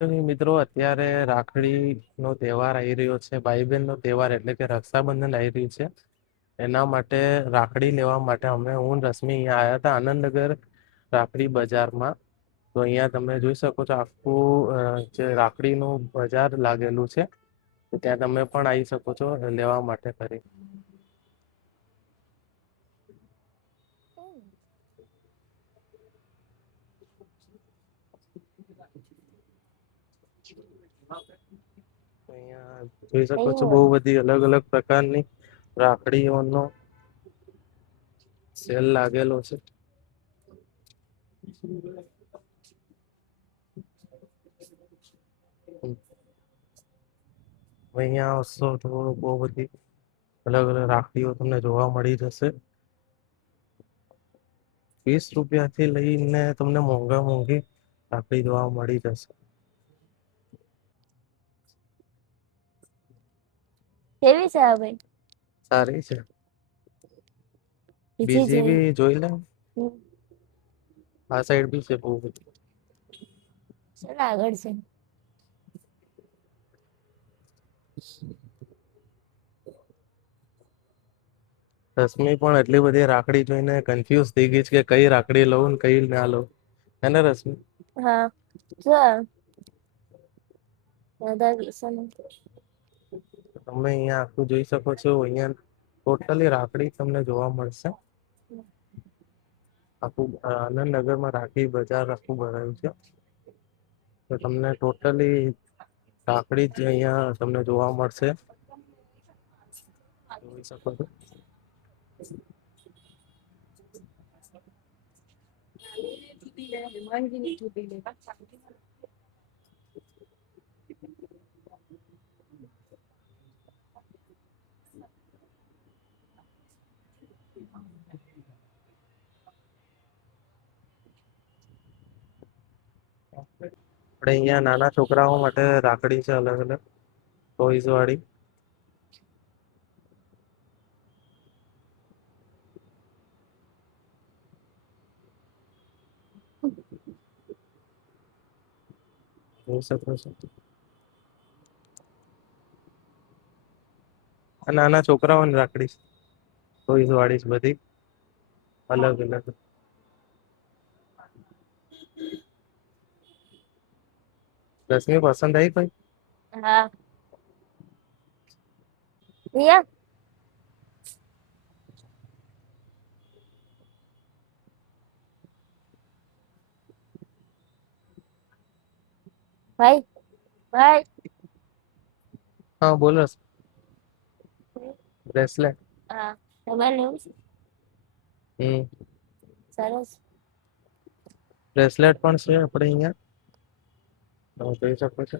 મિત્રો અત્યારે રાખડીનો તહેવાર આવી રહ્યો છે. ભાઈ બહેનનો તહેવાર એટલે કે રક્ષાબંધન આવી રહ્યું છે. એના માટે રાખડી લેવા માટે હું ને રશ્મિ અહીંયા આવ્યા હતા આનંદનગર રાખડી બજારમાં. તો અહીંયા તમે જોઈ શકો છો આખું જે રાખડીનું બજાર લાગેલું છે. તો ત્યાં તમે પણ આવી શકો છો લેવા માટે કરી. અહીંયા જોઈ શકો છો બહુ બધી અલગ અલગ પ્રકારની રાખડીઓનો સેલ લાગેલો છે. અહીંયા આવશો તો બહુ બધી અલગ અલગ રાખડીઓ તમને જોવા મળી જશે. 20 રૂપિયાથી લઈને તમને મોંઘી રાખડી જોવા મળી જશે. કેવી છે આ ભાઈ? સારી છે. બીજી બીજી બી જોઈ લે. આ સાઈડ બી છે બહુ બધી. ચાલ આગળ છે. રશ્મિ પણ એટલી બધી રાખડી જોઈને કન્ફ્યુઝ થઈ ગઈ છે કે કઈ રાખડી લઉં ને કઈ ના લઉં. હે ને રશ્મિ? હા ચાલ દાદા કિશન તમે અહીંયા આખું જોઈ શકો છો. અહીંયા ટોટલી રાખડી તમને જોવા મળશે. આખું આનંદનગરમાં રાખડી બજાર આખું ભરાયું છે. તો તમને ટોટલી રાખડી જ અહીંયા તમને જોવા મળશે. જોઈ શકો છો. આપણે અહીંયા નાના છોકરાઓ માટે રાખડી છે અલગ અલગ ટોયઝ વાળી. જોઈ શકો છો. આ નાના છોકરાઓની રાખડી ટોયઝ વાળી છે બધી અલગ અલગ. રશ્મિ પસંદ આવી કોઈ? હા રિયા ભાઈ ભાઈ હા બોલો. બ્રેસલેટ. હા તમારે લેવું છે? સરસ. બ્રેસલેટ પણ છે આપણે અહીંયા તમે જોઈ શકો છો.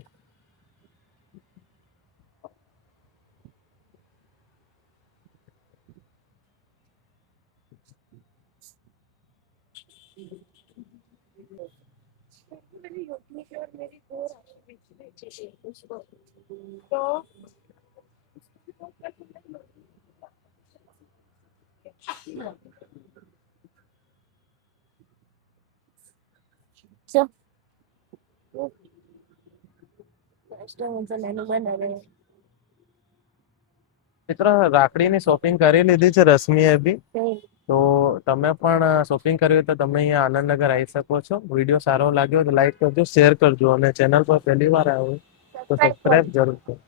મિત્રો રાખડીની શોપિંગ કરી લીધી છે રશ્મિએ બી. તો તમે પણ શોપિંગ કરવી હોય તો તમે અહીંયા આનંદનગર આવી શકો છો. વિડીયો સારો લાગ્યો તો લાઈક કરજો, શેર કરજો અને ચેનલ પર પહેલી વાર આવ્યો તો સબસ્ક્રાઇબ જરૂર કરજો.